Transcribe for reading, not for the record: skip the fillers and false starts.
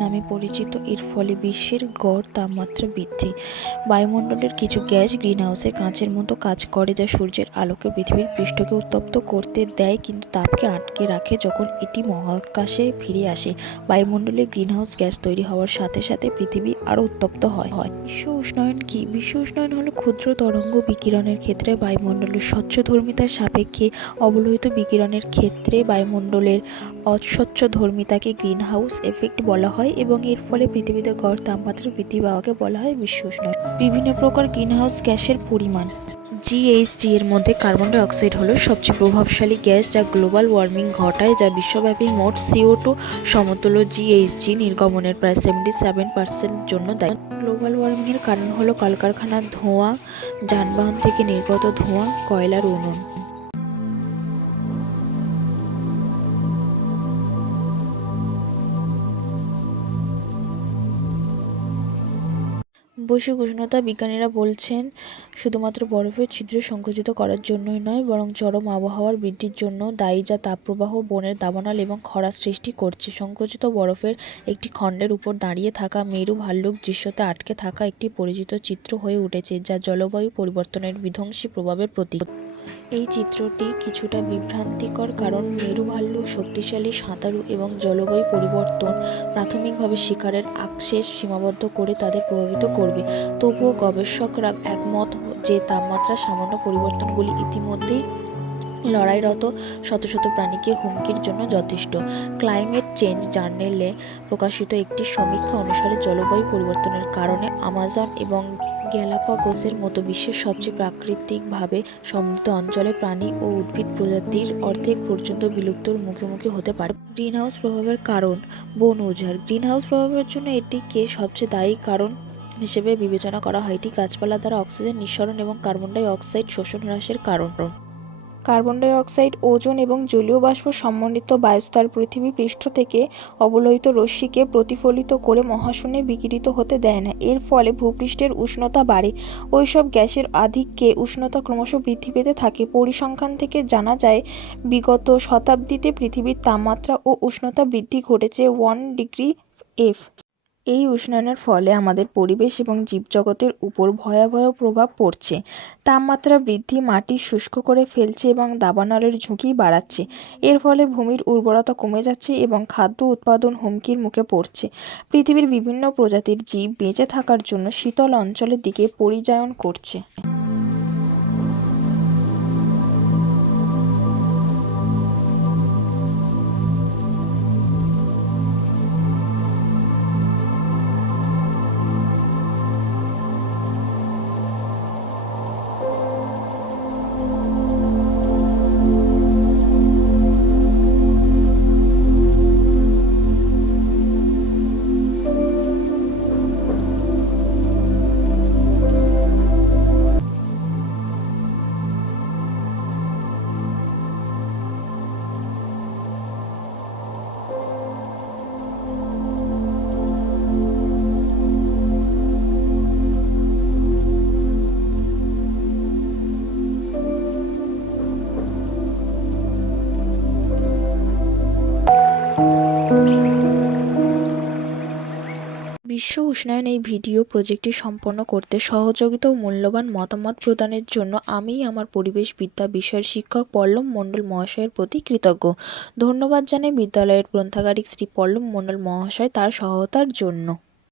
নামে পরিচিত। এর ফলে বিশ্বের গড় তাপমাত্রা বৃদ্ধি। বায়ুমণ্ডলের কিছু গ্যাস গ্রিনহাউসের কাঁচের মতো কাজ করে, যা সূর্যের আলোকে পৃথিবীর পৃষ্ঠকে উত্তপ্ত করতে দেয় কিন্তু তাপকে আটকে রাখে যখন এটি মহাকাশে ফিরে আসে। বায়ুমণ্ডলে গ্রিনহাউস গ্যাস তৈরি হওয়ার সাথে সাথে পৃথিবী আরও উত্তপ্ত হয়। বিশ্ব উষ্ণায়ন কি? বিশ্ব উষ্ণায়ন হলো ক্ষুদ্র তরঙ্গ বিকিরণের ক্ষেত্রে বায়ুমণ্ডলের স্বচ্ছধর্মিতার সাপেক্ষে অবলোহিত বিকিরণের ক্ষেত্রে বায়ুমণ্ডলের অস্বচ্ছধর্মিতাকে গ্রিনহাউস এফেক্ট বলা হয় এবং এর ফলে পৃথিবীতে গড় তাপমাত্রা বৃদ্ধি পাওয়াকে বলা হয় বিশ্ব উষ্ণায়ন। বিভিন্ন প্রকার গ্রিনহাউস গ্যাসের পরিমাণ। জিএইচজি এর মধ্যে কার্বন ডাই অক্সাইড হলো সবচেয়ে প্রভাবশালী গ্যাস, যা গ্লোবাল ওয়ার্মিং ঘটায়, যা বিশ্বব্যাপী মোট CO2 সমতুল্য। জিএইচজি নির্গমনের প্রায় 77% জন্য দায়ী। গ্লোবাল ওয়ার্মিংয়ের কারণ হলো কলকারখানার ধোঁয়া, যানবাহন থেকে নির্গত ধোঁয়া, কয়লার উনুন। বৈশ্বিক উষ্ণতা বিজ্ঞানীরা বলছেন শুধুমাত্র বরফের ছিদ্র সংকুচিত করার জন্যই নয়, বরং চরম আবহাওয়ার বৃদ্ধির জন্য দায়ী, যা তাপপ্রবাহ, বনের দাবানল এবং খরা সৃষ্টি করছে। সংকুচিত বরফের একটি খণ্ডের উপর দাঁড়িয়ে থাকা মেরু ভাল্লুক দৃশ্যতে আটকে থাকা একটি পরিচিত চিত্র হয়ে উঠেছে, যা জলবায়ু পরিবর্তনের বিধ্বংসী প্রভাবের প্রতীক। এই চিত্রটি কিছুটা বিভ্রান্তিকর কারণ মেরু ভাল্লুক শক্তিশালী সাঁতারু এবং জলবায়ু পরিবর্তন প্রাথমিকভাবে শিকারের অ্যাক্সেস সীমাবদ্ধ করে তাদের প্রভাবিত করবে। তবুও গবেষকরা একমত যে তাপমাত্রার সামান্য পরিবর্তনগুলি ইতিমধ্যেই লড়াইরত শত শত প্রাণীকে হুমকির জন্য যথেষ্ট। ক্লাইমেট চেঞ্জ জার্নালে প্রকাশিত একটি সমীক্ষা অনুসারে জলবায়ু পরিবর্তনের কারণে আমাজন এবং গ্যালাপাগোসের মতো বিশ্বের সবচেয়ে প্রাকৃতিকভাবে সমৃদ্ধ অঞ্চলে প্রাণী ও উদ্ভিদ প্রজাতির অর্ধেক পর্যন্ত বিলুপ্তর মুখোমুখি হতে পারে। গ্রিনহাউস প্রভাবের কারণ। বন উজাড়। গ্রিনহাউস প্রভাবের জন্য এটিকে সবচেয়ে দায়ী কারণ হিসেবে বিবেচনা করা হয়। এটি গাছপালা দ্বারা অক্সিজেন নিঃসরণ এবং কার্বন ডাই অক্সাইড শোষণ হ্রাসের কারণ। কার্বন ডাই অক্সাইড ওজোন এবং জলীয় বাষ্প সমন্বিত বায়ুস্তর পৃথিবী পৃষ্ঠ থেকে অবলোহিত রশ্মিকে প্রতিফলিত করে মহাশূন্যে বিকিরিত হতে দেয় না। এর ফলে ভূপৃষ্ঠের উষ্ণতা বাড়ে। ওইসব গ্যাসের আধিক্যে উষ্ণতা ক্রমশ বৃদ্ধি পেতে থাকে। পরিসংখ্যান থেকে জানা যায়, বিগত শতাব্দীতে পৃথিবীর তাপমাত্রা ও উষ্ণতা বৃদ্ধি ঘটেছে 1°F। এই উষ্ণায়নের ফলে আমাদের পরিবেশ এবং জীবজগতের উপর ভয়াবহ প্রভাব পড়ছে। তাপমাত্রা বৃদ্ধি মাটি শুষ্ক করে ফেলছে এবং দাবানলের ঝুঁকি বাড়াচ্ছে। এর ফলে ভূমির উর্বরতা কমে যাচ্ছে এবং খাদ্য উৎপাদন হুমকির মুখে পড়ছে। পৃথিবীর বিভিন্ন প্রজাতির জীব বেঁচে থাকার জন্য শীতল অঞ্চলের দিকে পরিযায়ন করছে। বিশ্ব উষ্ণায়ন এই ভিডিও প্রজেক্টটি সম্পন্ন করতে সহযোগিতা ও মূল্যবান মতামত প্রদানের জন্য আমি আমার পরিবেশবিদ্যা বিষয়ের শিক্ষক পল্লব মণ্ডল মহাশয়ের প্রতি কৃতজ্ঞ। ধন্যবাদ জানাই বিদ্যালয়ের গ্রন্থাগারিক শ্রী পল্লব মণ্ডল মহাশয় তার সহায়তার জন্য।